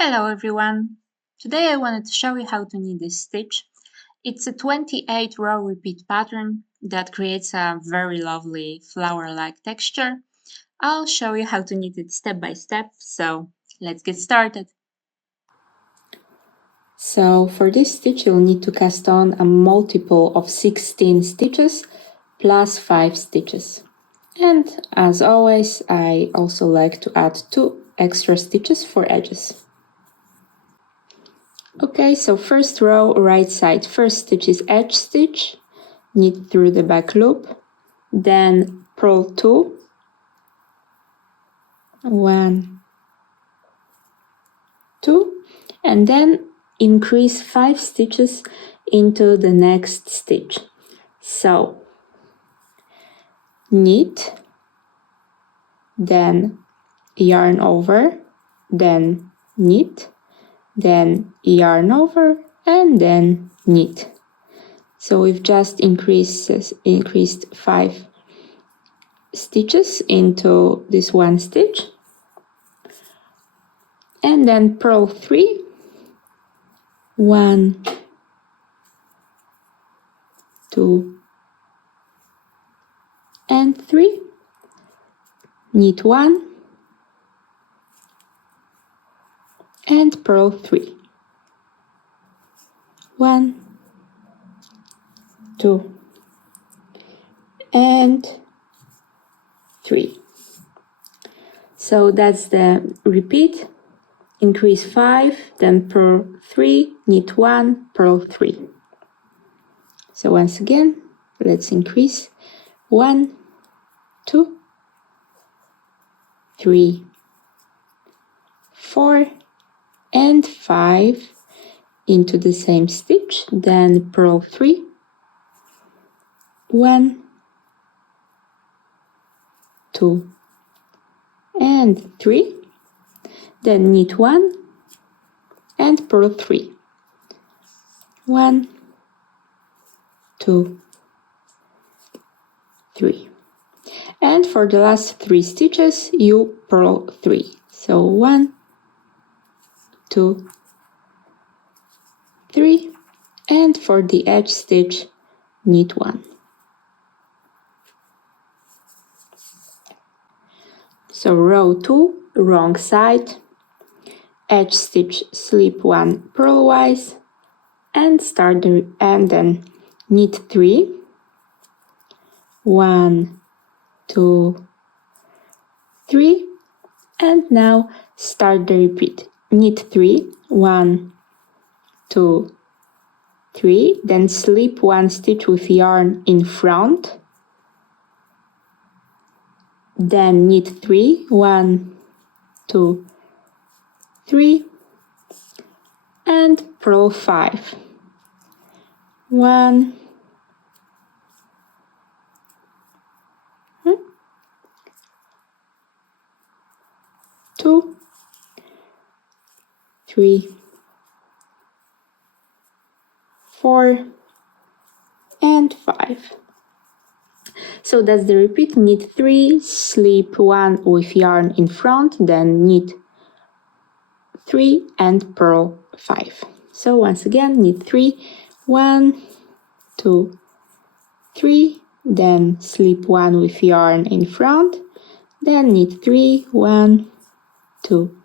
Hello everyone! Today I wanted to show you how to knit this stitch. It's a 28 row repeat pattern that creates a very lovely flower-like texture. I'll show you how to knit it step by step, so let's get started. So for this stitch you'll need to cast on a multiple of 16 stitches plus 5 stitches. And as always, I also like to add 2 extra stitches for edges. Okay, so first row, right side, first stitch is edge stitch, knit through the back loop, then purl 2, 1, 2, and then increase 5 stitches into the next stitch. So knit, then yarn over, then knit, then yarn over, and then knit. So we've just increased 5 stitches into this one stitch, and then purl 3, 1, 2, and 3, knit 1, and purl 3, 1, 2, and 3. So that's the repeat. Increase 5, then purl 3, knit 1, purl 3. So once again, let's increase 1, 2, 3, 4, and 5 into the same stitch, then purl 3, 1, 2, and 3, then knit 1 and purl 3, 1, 2, 3. And for the last 3 stitches you purl 3. So 1, 2, 3, and for the edge stitch knit 1. So row 2, wrong side, edge stitch, slip 1 purlwise, and then knit 3, 1, 2, 3, and now start the repeat. Knit 3, 1, 2, 3, then slip 1 stitch with yarn in front, then knit 3, 1, 2, 3, and purl 5, 1, 2, 3, 4, and 5. So that's the repeat. Knit 3, slip 1 with yarn in front, then knit 3 and purl 5. So once again, knit 3, 1, 2, 3, then slip 1 with yarn in front, then knit 3, 1, 2,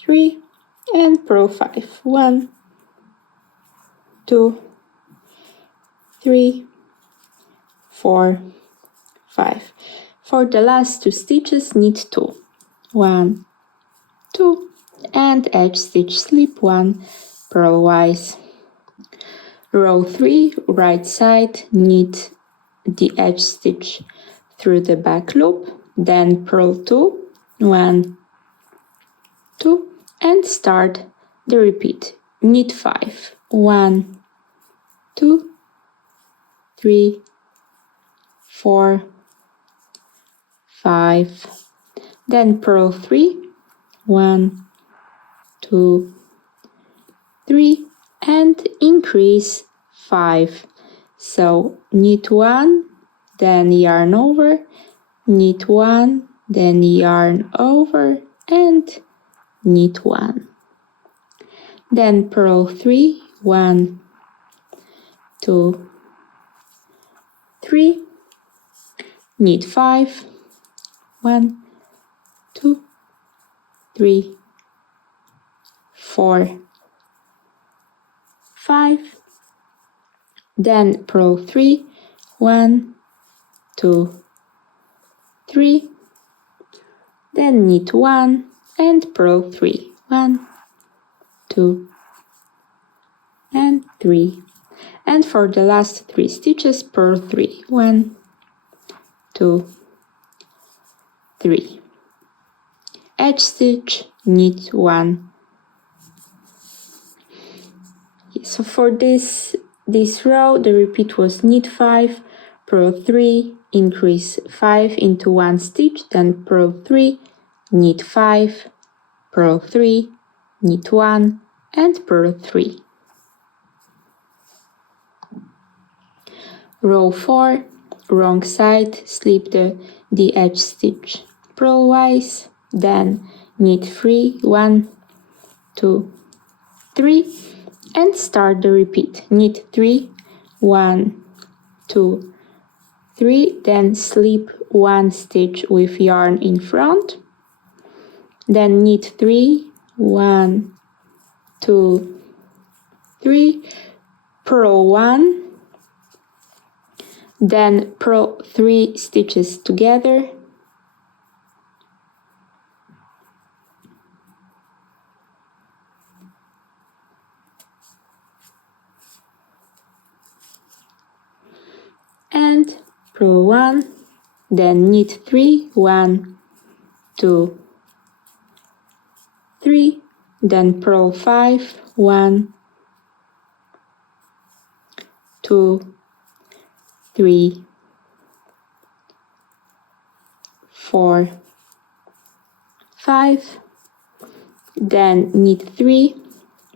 3, and purl 5, 1, 2, 3, 4, 5. For the last 2 stitches, knit 2, 1, 2, and edge stitch, slip 1 purlwise. Row 3, right side, knit the edge stitch through the back loop, then purl 2, 1, 2, and start the repeat. Knit 5, 1, 2, 3, 4, 5, then purl 3, 1, 2, 3, and increase 5. So knit 1, then yarn over, knit 1, then yarn over, and knit 1. then purl 3, 1, 2, 3, knit 5, 1, 2, 3, 4, 5, then purl 3, 1, 2, 3, then knit 1 and purl 3, 1, 2, and 3, and for the last 3 stitches purl 3, 1, 2, 3, edge stitch, knit 1. So for this row the repeat was knit 5, purl 3, increase 5 into 1 stitch, then purl 3, knit 5, purl 3, knit 1 and purl 3. Row 4, wrong side, slip the edge stitch purlwise, then knit 3, 1, 2, 3, and start the repeat. Knit 3, 1, 2, 3, then slip 1 stitch with yarn in front, then knit 3, 1, 2, 3, purl 1, then purl 3 stitches together, and purl 1, then knit 3, 1, 2, 3, then purl 5, 1, 2, 3, 4, 5, then knit 3,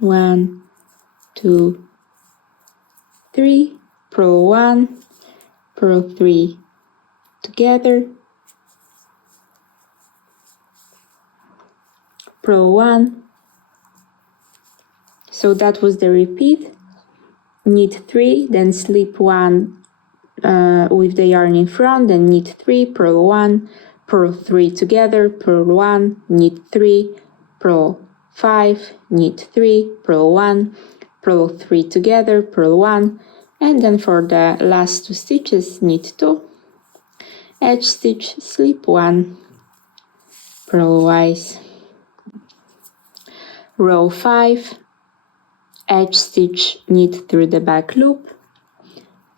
1, 2, 3, purl 1, purl 3 together, purl 1. So that was the repeat. Knit 3, then slip 1 with the yarn in front, then knit 3, purl 1, purl 3 together, purl 1, knit 3, purl 5, knit 3, purl 1, purl 3 together, purl 1, and then for the last 2 stitches knit 2, edge stitch, slip 1, purlwise. Row 5, edge stitch, knit through the back loop,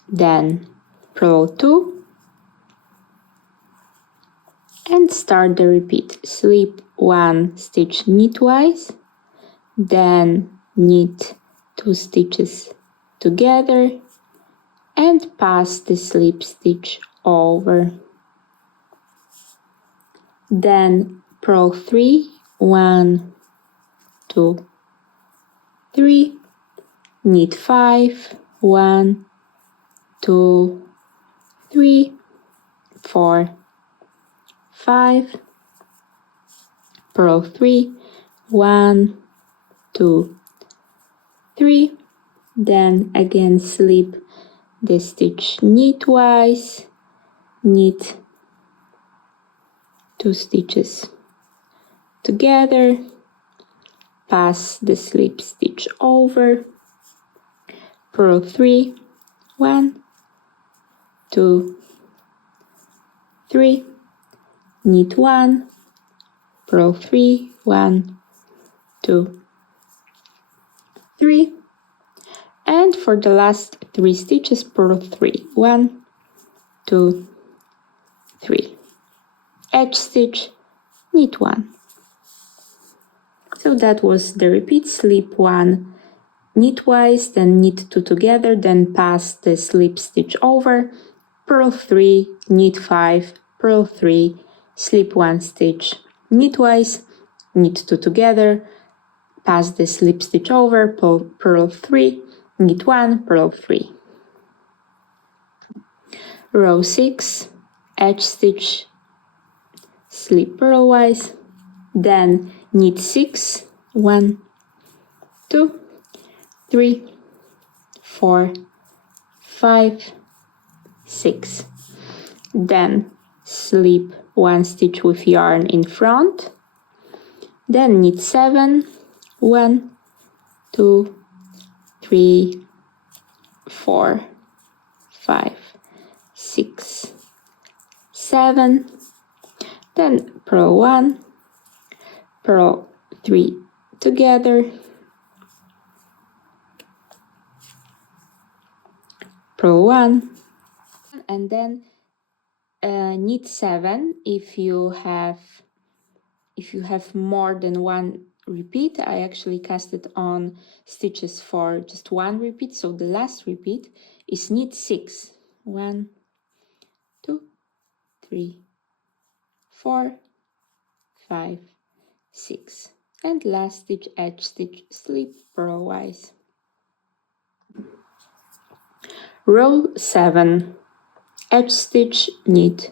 then purl 2, and start the repeat. Slip 1 stitch knitwise, then knit 2 stitches together and pass the slip stitch over. Then purl 3, 1, 2, 3, knit 5, 1, 2, 3, 4, 5, purl 3, 1, 2, 3, then again slip the stitch knitwise, knit 2 stitches together, pass the slip stitch over, purl 3, 1, 2, 3, knit 1, purl 3, 1, 2, 3, and for the last 3 stitches purl 3, 1, 2, 3, edge stitch, knit 1. So that was the repeat. Slip 1 knitwise, then knit 2 together, then pass the slip stitch over, purl 3, knit 5, purl 3, slip 1 stitch knitwise, knit 2 together, pass the slip stitch over, purl 3, knit 1, purl 3. Row 6, edge stitch, slip purlwise, then knit 6, 1, 2, 3, 4, 5, 6. Then slip 1 stitch with yarn in front, then knit 7, 1, 2, 3, 4, 5, 6, 7, then purl 1, purl 3 together, purl 1, and then knit 7 if you have more than one repeat. I actually casted on stitches for just one repeat, so the last repeat is knit 6. 1, 2, 3, 4, 5, 6, and last stitch, edge stitch, slip purlwise. Row 7, edge stitch, knit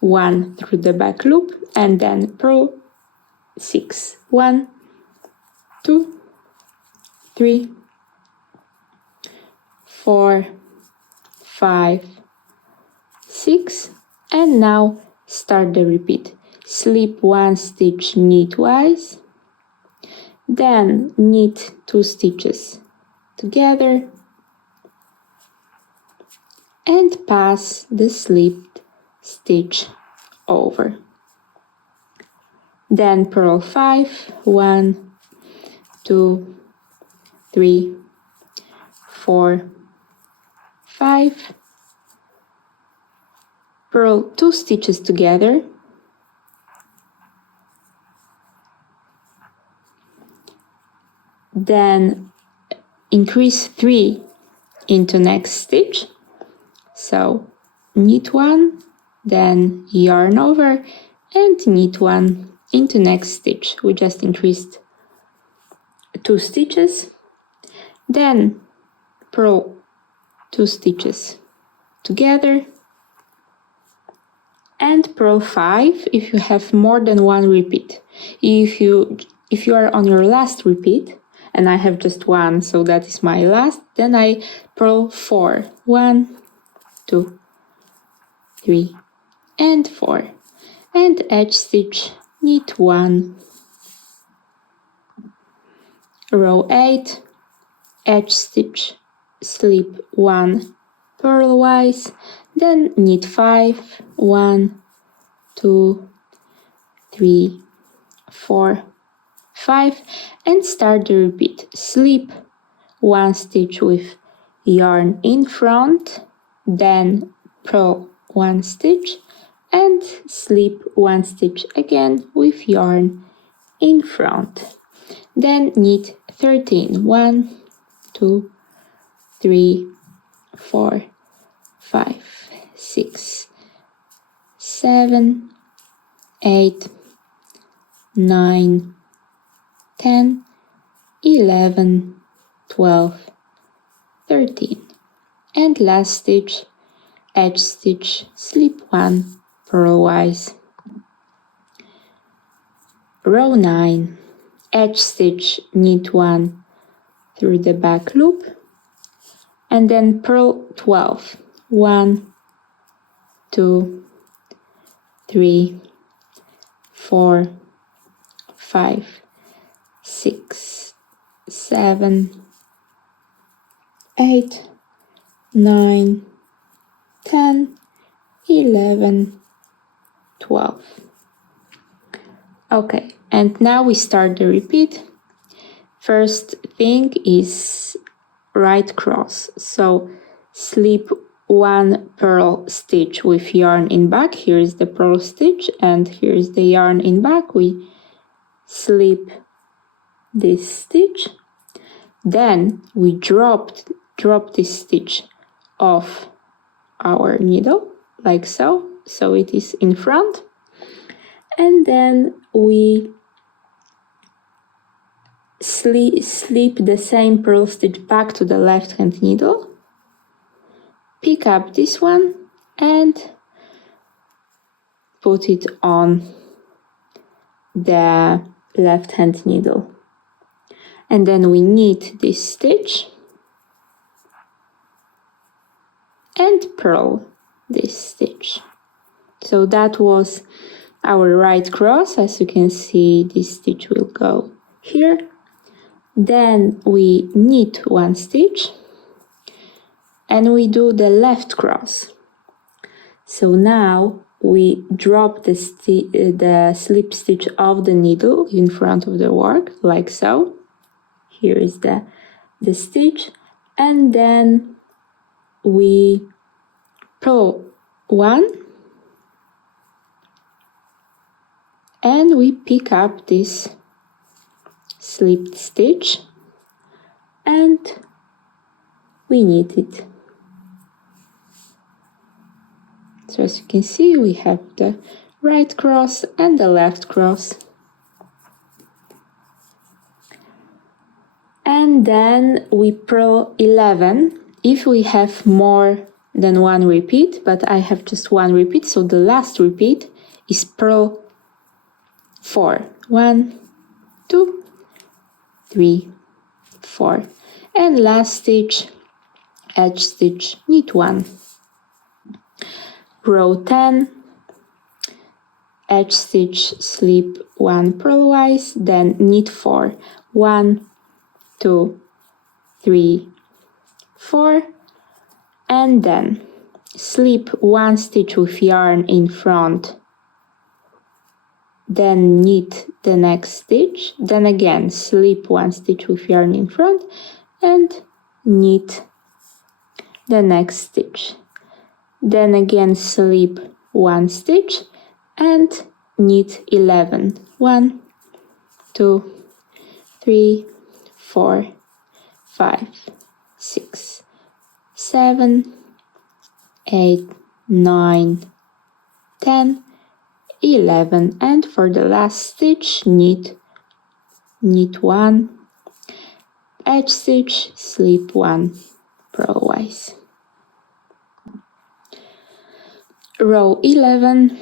1 through the back loop, and then purl 6. 1, 2, 3, 4, 5, 6, and now start the repeat. Slip 1 stitch knitwise, then knit 2 stitches together and pass the slipped stitch over. Then purl 5, 1, 2, 3, 4, 5, purl 2 stitches together, then increase 3 into next stitch, so knit 1, then yarn over and knit 1 into next stitch. We just increased 2 stitches, then purl 2 stitches together and purl 5 if you have more than one repeat. If you are on your last repeat, and I have just one, so that is my last, then I purl 4. 1, 2, 3, and 4, and edge stitch, knit 1. Row 8, edge stitch, slip 1 purlwise, then knit 5, 1, 2, 3, 4, 5, and start the repeat. Slip 1 stitch with yarn in front, then purl 1 stitch and slip 1 stitch again with yarn in front. Then knit 13. 1, 2, 3, 4, 5, 6, 7, 8, 9, 10, 11, 12, 13, and last stitch, edge stitch, slip 1 purlwise. Row 9, edge stitch, knit 1 through the back loop, and then purl 12. 1, 2, 3, 4, 5, 6, 7, 8, 9, 10, 11, 12. Okay, and now we start the repeat. First thing is right cross. So slip 1 purl stitch with yarn in back. Here is the purl stitch and here is the yarn in back. We slip this stitch. Then we drop this stitch off our needle like so. So it is in front. And then we slip the same purl stitch back to the left hand needle, pick up this one and put it on the left hand needle. and then we knit this stitch and purl this stitch. So that was our right cross. As you can see, this stitch will go here. Then we knit one stitch and we do the left cross. So now we drop the slip stitch of the needle in front of the work, like so. Here is the stitch, and then we purl one and we pick up this slipped stitch and we knit it. So as you can see, we have the right cross and the left cross. And then we purl 11 if we have more than one repeat, but I have just one repeat, so the last repeat is purl 4. 1, 2, 3, 4. And last stitch, edge stitch, knit 1. Row 10, edge stitch, slip 1 purlwise, then knit 4. 1, 2, 3, 4, and then slip 1 stitch with yarn in front, then knit the next stitch, then again slip 1 stitch with yarn in front and knit the next stitch, then again slip 1 stitch and knit 11. 1, 2, 3, 4, 5, 6, 7, 8, 9, 10, 11, and for the last stitch knit 1, edge stitch, slip 1 purlwise. Row 11,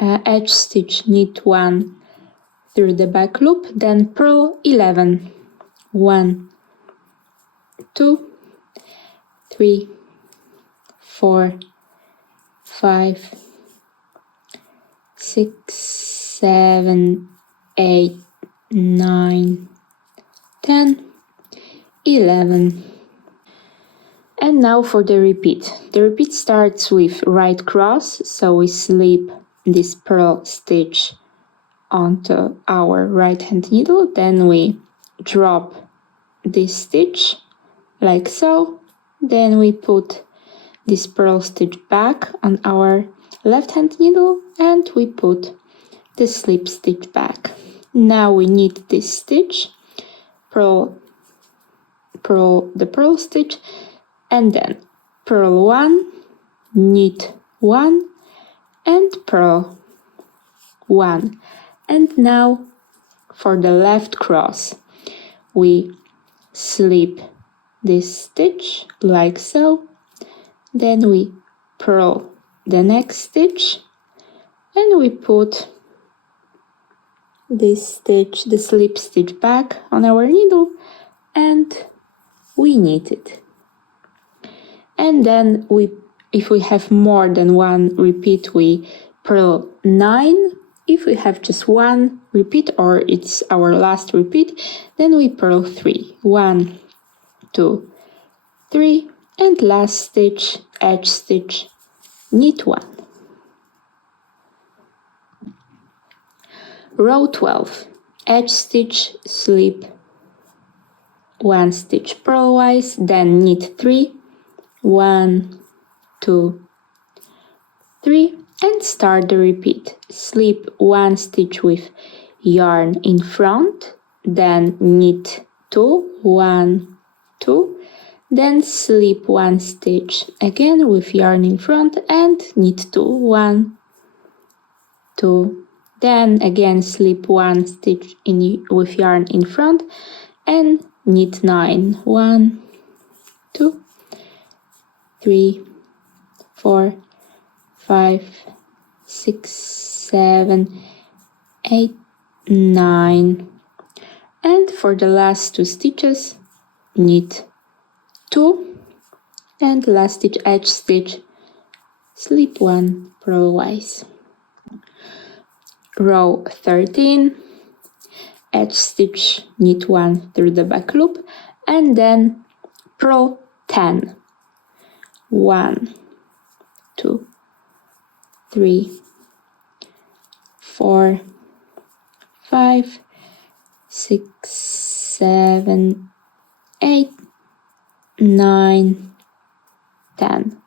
edge stitch, knit 1 through the back loop, then purl 11. 1, 2, 3, 4, 5, 6, 7, 8, 9, 10, 11. And now for the repeat. The repeat starts with right cross, so we slip this purl stitch onto our right hand needle, then we drop this stitch like so, then we put this purl stitch back on our left hand needle and we put the slip stitch back. Now we knit this stitch, purl the purl stitch, and then purl 1, knit 1 and purl 1. And now for the left cross we slip this stitch like so, then we purl the next stitch and we put this stitch, the slip stitch, back on our needle and we knit it. And then if we have more than one repeat, we purl 9. If we have just one repeat or it's our last repeat, then we purl 3. 1, 2, 3, and last stitch, edge stitch, knit 1. Row 12, edge stitch, slip 1 stitch purlwise, then knit 3. 1, 2, 3, and start the repeat. Slip 1 stitch with yarn in front, then knit 2, 1, 2, then slip 1 stitch again with yarn in front and knit 2, 1, 2, then again slip 1 stitch with yarn in front and knit 9, 1, 2, 3, 4, 5, 6, 7, 8, 9, And for the last 2 stitches, knit 2, and last stitch edge stitch, slip 1 purlwise. Row 13, edge stitch, knit 1 through the back loop, and then purl 10. 1, 2, 3, 4, 5, 6, 7, 8, 9, 10.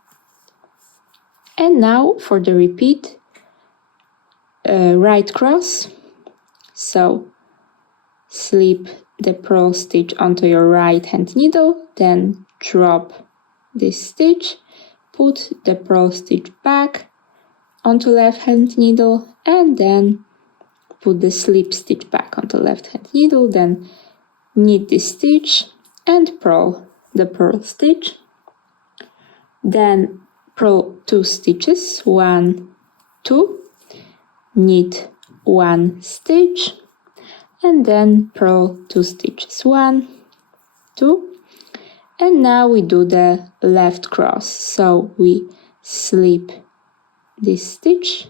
And now for the repeat, right cross. So slip the purl stitch onto your right hand needle, then drop this stitch, put the purl stitch back onto left hand needle, and then put the slip stitch back onto left hand needle, then knit this stitch and purl the purl stitch, then purl 2 stitches, 1, 2, knit 1 stitch, and then purl 2 stitches, 1, 2, and now we do the left cross. So we slip this stitch,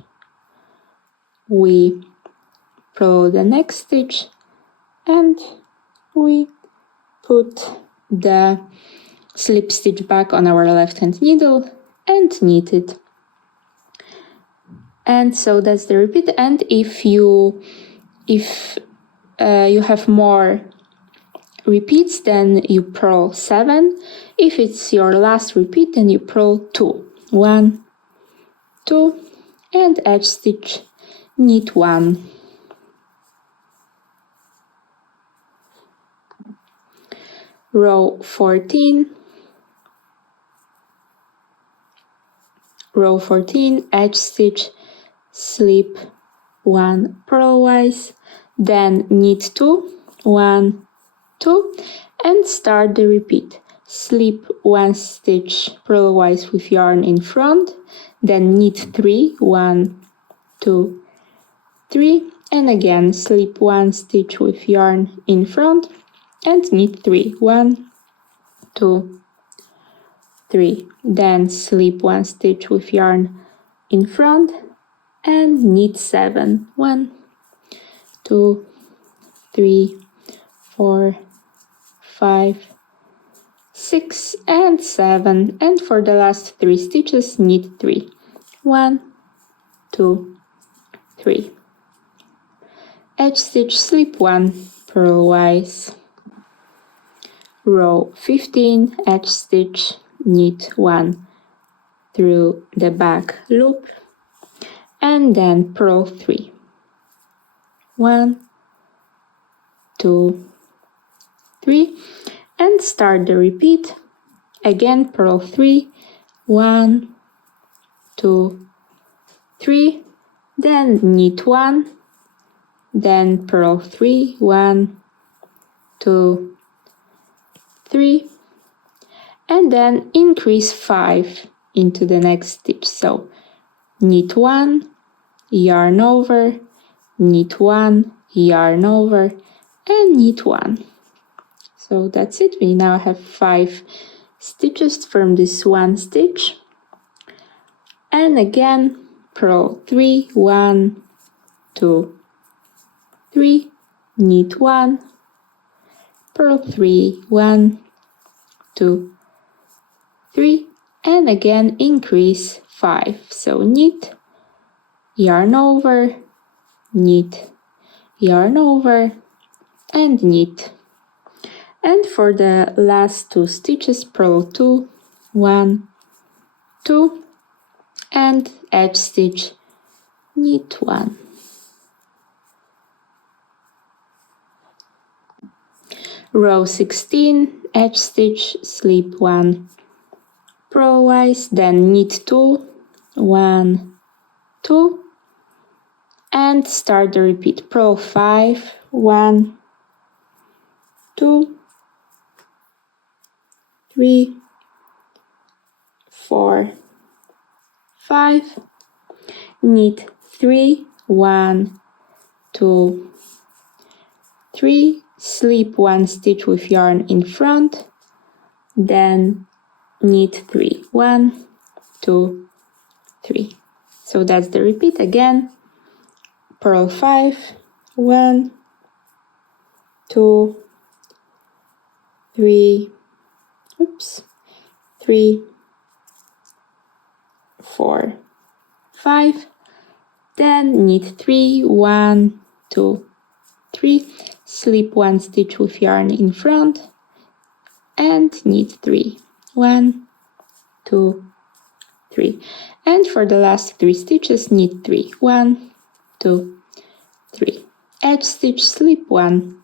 we purl the next stitch, and we put the slip stitch back on our left hand needle and knit it. And so that's the repeat. And if you have more repeats, then you purl 7. If it's your last repeat, then you purl 2. 1, 2, and edge stitch, knit 1. Row 14, edge stitch, slip 1 purlwise, then knit 2, 1, 2, and start the repeat. Slip 1 stitch purlwise with yarn in front, then knit 3, 1, 2, 3, and again slip 1 stitch with yarn in front and knit 3, 1, 2, 3. Then slip 1 stitch with yarn in front and knit 7, 1, 2, 3, 4, 5, 6, and 7. And for the last 3 stitches, knit 3, 1, 2, 3. Edge stitch, slip 1 purlwise. Row 15, edge stitch, knit 1 through the back loop, and then purl 3. 1, 2, 3, and start the repeat. Again purl 3, 1, 2, 3, then knit 1, then purl 3, 1, 2, 3, and then increase 5 into the next stitch. So knit 1, yarn over, knit 1, yarn over, and knit 1. So that's it. We now have 5 stitches from this one stitch. And again purl 3, 1, 2, 3, knit 1, purl 3, 1, 2, 3, and again increase 5. So knit, yarn over, knit, yarn over, and knit. And for the last 2 stitches, purl 2, 1, 2, and edge stitch, knit 1. Row 16, edge stitch, slip 1 purlwise, then knit 2, 1, 2, and start the repeat. Purl 5, 1, 2, 3, 4, 5, knit 3, 1, 2, 3, slip 1 stitch with yarn in front, then knit 3. 1, 2, 3. So that's the repeat again. Purl 5, 1, 2, 3, 3, 4, 5, then knit 3, 1, 2, 3, slip 1 stitch with yarn in front, and knit 3, 1, 2, 3. And for the last 3 stitches, knit 3, 1, 2, 3. Edge stitch, slip 1,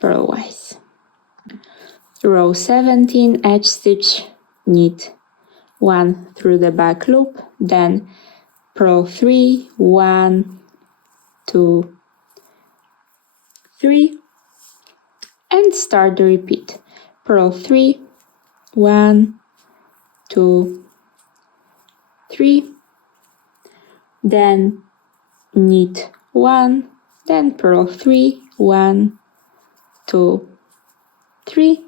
purlwise. Row 17, edge stitch, knit 1 through the back loop, then purl 3, 1, 2, 3, and start the repeat. Purl 3, 1, 2, 3, then knit 1, then purl 3, 1, 2, 3,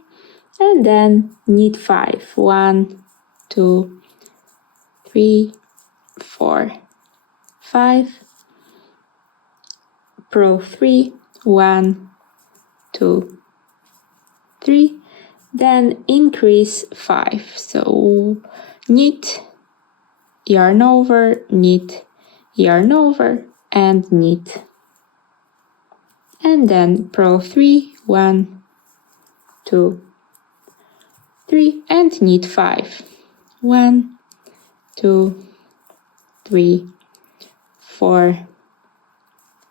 and then knit 5, 1, 2, 3, 4, 5, purl 3, 1, 2, 3, then increase 5. So knit, yarn over, knit, yarn over, and knit. And then purl 3, 1, 2, 3, and knit 5. 1, 2, 3, 4,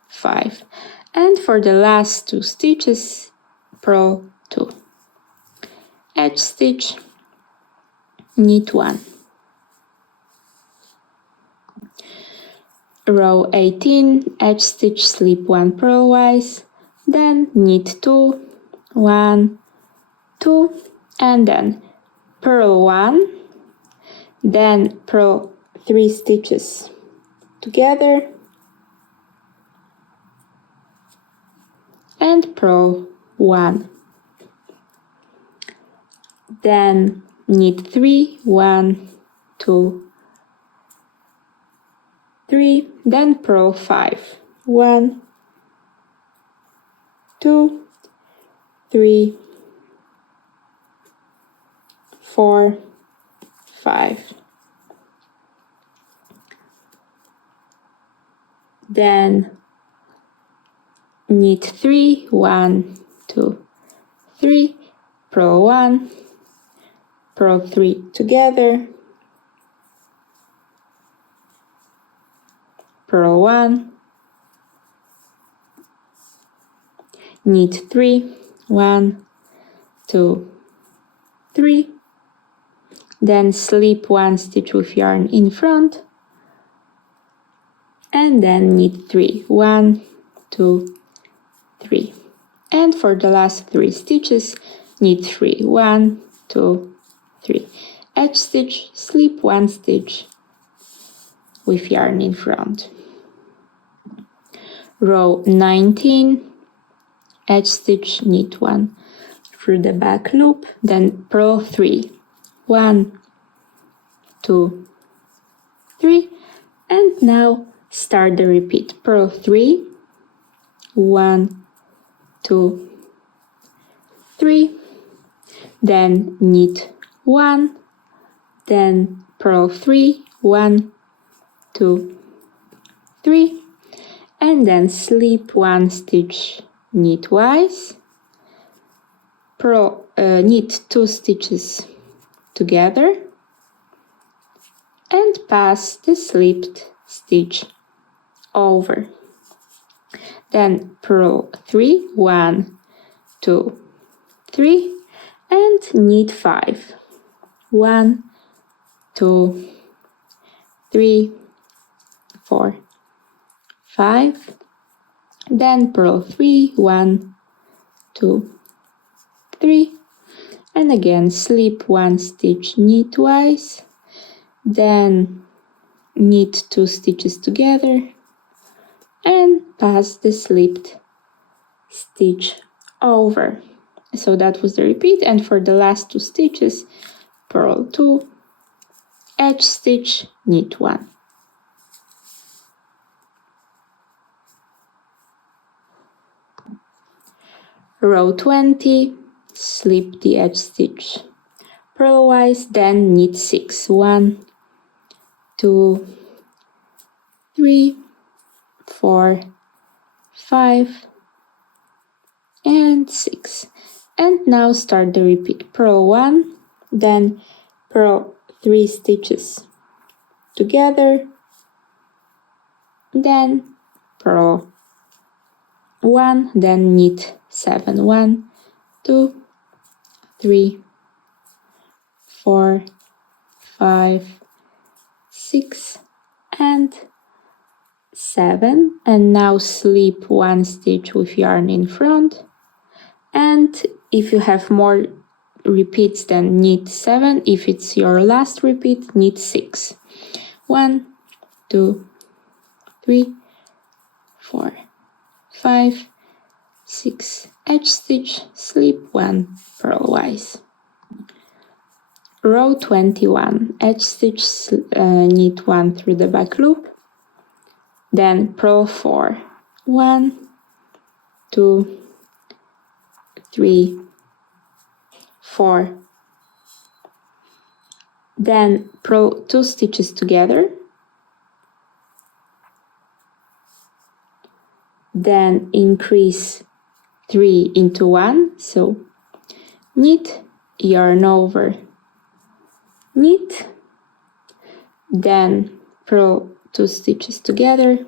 5. And for the last 2 stitches, purl 2. Edge stitch, knit 1. Row 18, edge stitch, slip 1 purlwise, then knit 2, 1, 2, and then purl 1, then purl 3 stitches together, and purl 1. Then knit 3, 1, 2, 3, then purl 5, 1, 2, 3, 4, 5. Then knit 3, 1, 2, 3, purl 1, purl 3 together, purl 1, knit 3, 1, 2, 3, then slip 1 stitch with yarn in front, and then knit 3, 1, 2, 3. And for the last 3 stitches, knit 3, 1, 2, 3. Edge stitch, slip 1 stitch with yarn in front. Row 19, edge stitch, knit 1 through the back loop, then purl 3, 1, 2, 3, and now start the repeat. Purl 3, 1, 2, 3, then knit 1, then purl 3, 1, 2, 3, and then slip 1 stitch knitwise, knit 2 stitches together, and pass the slipped stitch over. Then purl 3, 1, 2, 3, and knit 5, 1, 2, 3, 4, 5, then purl 3, 1, 2, 3, and again slip 1 stitch knitwise, then knit 2 stitches together and pass the slipped stitch over. So that was the repeat, and for the last 2 stitches, purl 2, edge stitch, knit 1. Row 20, slip the edge stitch purlwise, then knit 6. 1, 2, 3, 4, 5, and 6. And now start the repeat. Purl 1, then purl 3 stitches together, then purl 1, then knit 7. 1, 2, 3, 4, 5, 6, and 7. And now slip 1 stitch with yarn in front, and if you have more repeats, then knit 7. If it's your last repeat, knit 6. 1, 2, 3, 4, 5, 6, edge stitch, slip 1 purlwise. Row 21, edge stitch, knit 1 through the back loop, then purl 4. 1, 2, 3, 4. Then purl 2 stitches together, then increase 3 into 1, so knit, yarn over, knit, then purl 2 stitches together,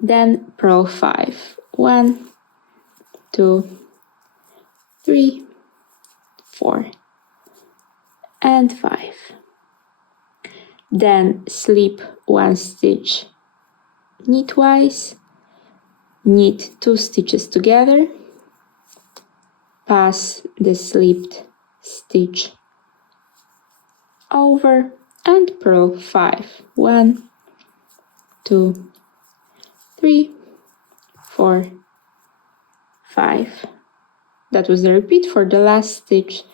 then purl 5. 1, 2, 3, 4, and 5. Then slip 1 stitch knitwise, knit 2 stitches together, pass the slipped stitch over, and purl 5. 1, 2, 3, 4, 5. That was the repeat. For the last stitch,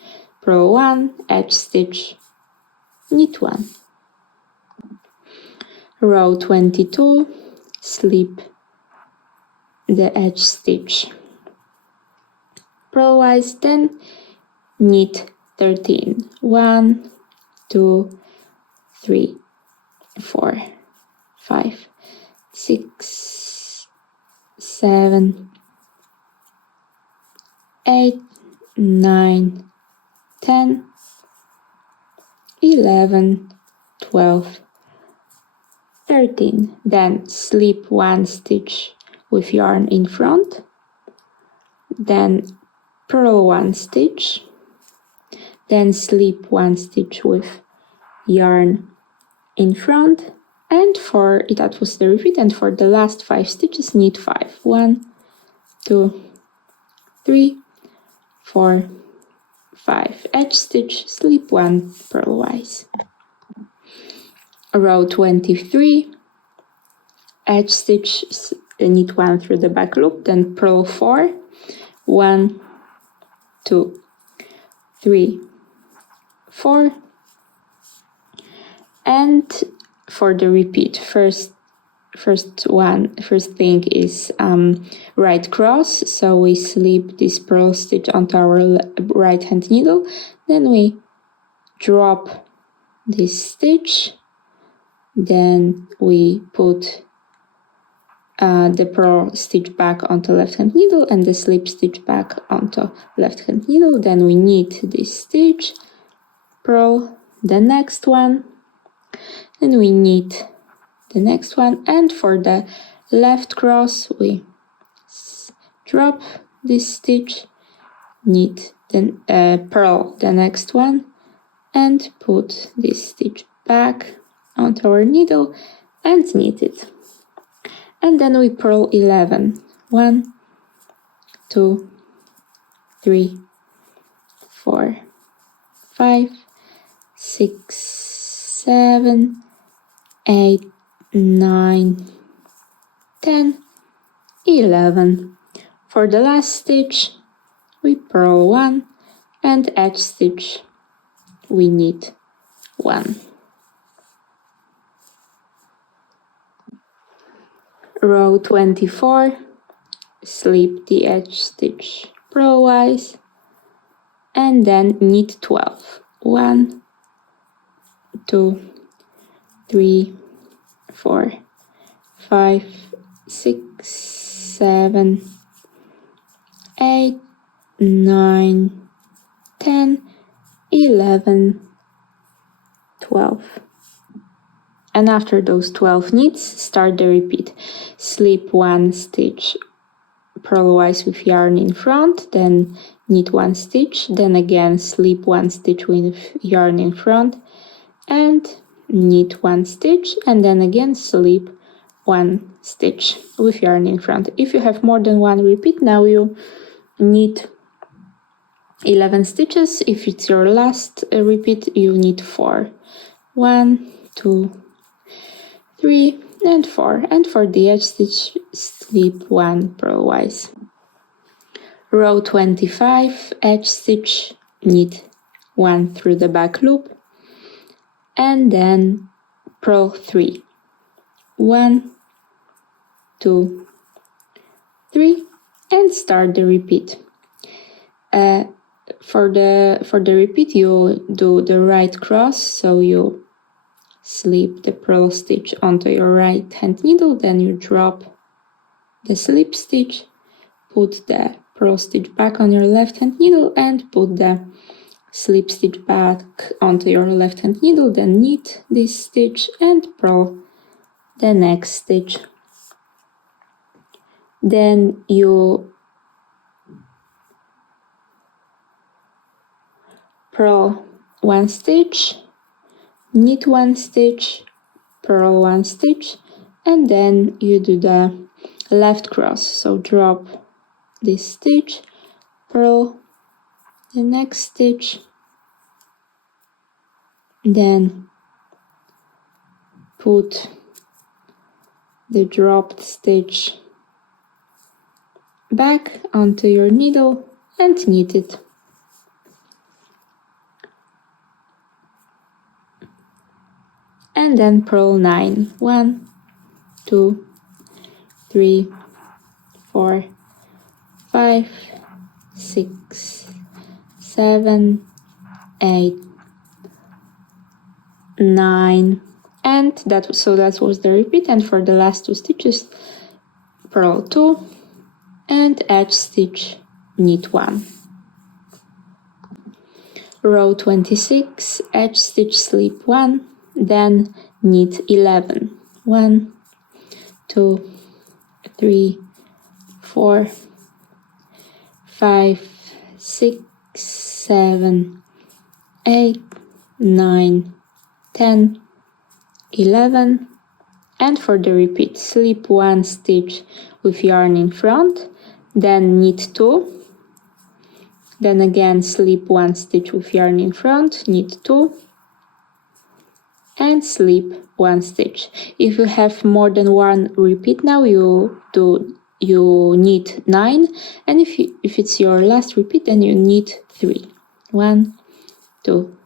purl 1, edge stitch, knit 1. Row 22, slip the edge stitch purlwise, then knit 13. 1, 2, 3, 4, 5, 6, 7, 8, 9, 10, 11, 12, 13. Then slip 1 stitch with yarn in front, then purl 1 stitch, then slip 1 stitch with yarn in front, and for that was the repeat, and for the last 5 stitches knit 5. 1, 2, 3, 4, 5, edge stitch, slip 1 purlwise. Row 23, edge stitch, knit 1 through the back loop, then purl 4. 1, 2, 3, 4, and for the repeat, first thing is right cross, so we slip this purl stitch onto our right hand needle, then we drop this stitch, then we put the purl stitch back onto left hand needle and the slip stitch back onto left hand needle, then we knit this stitch, purl the next one, then we knit the next one, and for the left cross we drop this stitch, knit, then purl the next one, and put this stitch back onto our needle and knit it. And then we purl 11. 1, 2, 3, 4, 5, 6, 7, 8, 9, 10, 11. For the last stitch, we purl 1 and edge stitch. We knit 1. Row 24, slip the edge stitch purlwise and then knit 12. 1, 2, 3, 4, 5, 6, 7, 8, 9, 10, 11, 12. And after those 12 knits, start the repeat. Slip 1 stitch purlwise with yarn in front, then knit 1 stitch, then again slip 1 stitch with yarn in front and knit 1 stitch, and then again slip 1 stitch with yarn in front. If you have more than one repeat, now you knit 11 stitches. If it's your last repeat, you knit 4. 1, 2, 3 and 4, and for the edge stitch slip 1 purlwise. Row 25, edge stitch, knit 1 through the back loop and then purl 3. 1, 2, 3 and start the repeat. For the repeat you do the right cross, so you slip the purl stitch onto your right hand needle, then you drop the slip stitch, put the purl stitch back on your left hand needle and put the slip stitch back onto your left hand needle, then knit this stitch and purl the next stitch. Then you purl 1 stitch, knit 1 stitch, purl 1 stitch, and then you do the left cross, so drop this stitch, purl the next stitch, then put the dropped stitch back onto your needle and knit it. And then purl 9. 1, 2, 3, 4, 5, 6, 7, 8, 9, and that was the repeat. And for the last 2 stitches, purl 2 and edge stitch, knit 1. Row 26, edge stitch, slip 1, then knit 11. 1, 2, 3, 4, 5, 6, 7, 8, 9, 10, 11, and for the repeat, slip 1 stitch with yarn in front, then knit 2, then again slip 1 stitch with yarn in front, knit 2, and slip 1 stitch. If you have more than one repeat, now you knit 9, and if it's your last repeat, then you knit 3. 1, 2,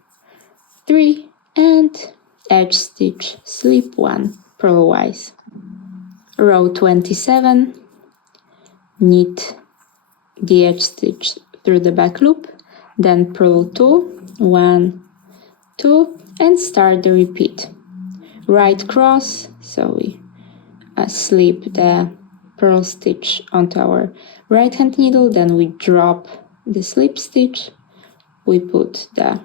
3, and edge stitch, slip 1 purlwise. Row 27, knit the edge stitch through the back loop, then purl 2, 1, 2, and start the repeat. Right cross, so we slip the purl stitch onto our right hand needle, then we drop the slip stitch, we put the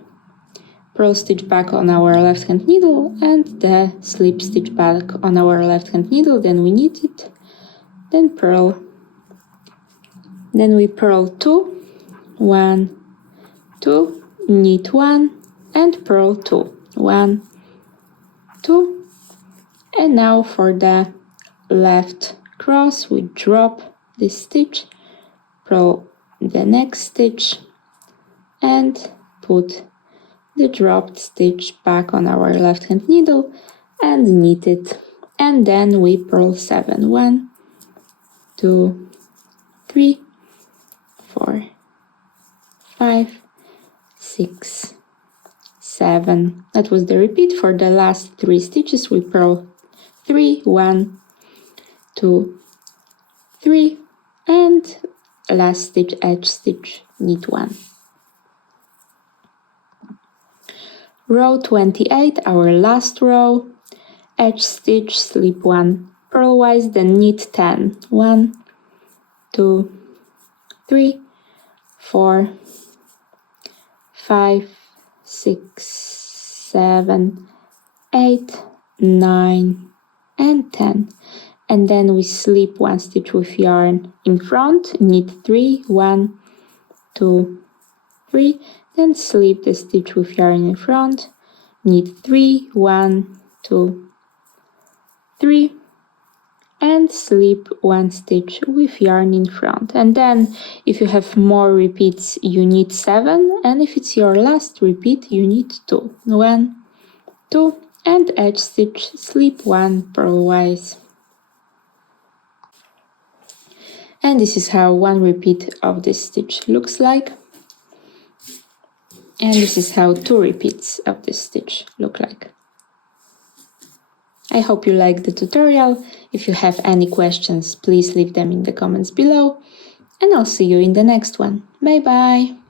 purl stitch back on our left hand needle and the slip stitch back on our left hand needle, then we knit it, then purl, then we purl 2, 1, 2, knit 1 and purl 2, 1, 2, and now for the left cross we drop this stitch, purl the next stitch and put the dropped stitch back on our left hand needle and knit it, and then we purl 7, 1, 2, 3, 4, 5, 6, 7. That was the repeat. For the last 3 stitches we purl 3, 1, 2, 3, and last stitch, edge stitch, knit 1. Row 28, our last row, edge stitch, slip 1 purlwise, then knit 10. 1, 2, 3, 4, 5, 6, 7, 8, 9, and 10. And then we slip 1 stitch with yarn in front, knit 3, 1, 2, 3, then slip the stitch with yarn in front, knit 3, 1, 2, 3, and slip 1 stitch with yarn in front. And then if you have more repeats you knit 7, and if it's your last repeat you knit 2. 1, 2, and edge stitch, slip 1 purlwise. And this is how one repeat of this stitch looks like. And this is how 2 repeats of this stitch look like. I hope you liked the tutorial. If you have any questions, please leave them in the comments below. And I'll see you in the next one. Bye bye!